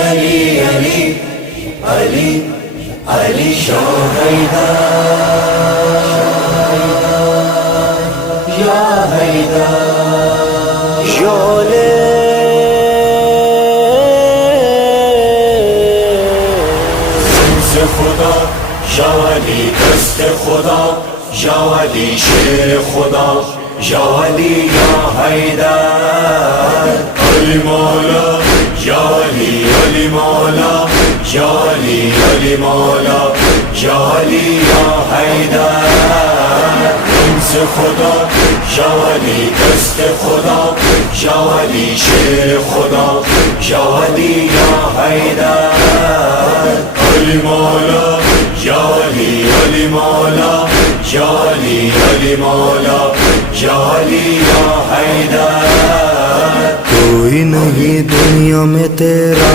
अली अली अली अली शाह या हैदर शोले से खुदा या अली दस्त खुदा या अली शेर खुदा या अली या हैदर अली मौला या अली अली मौला या अली अली मौला या अली या हैदर से खुदा या अली दस्त खुदा या अली शेर खुदा या अली या हैदर अली मौला या अली अली मौला या अली अली मौला या अली या हैदर। कोई नहीं दुनिया में तेरा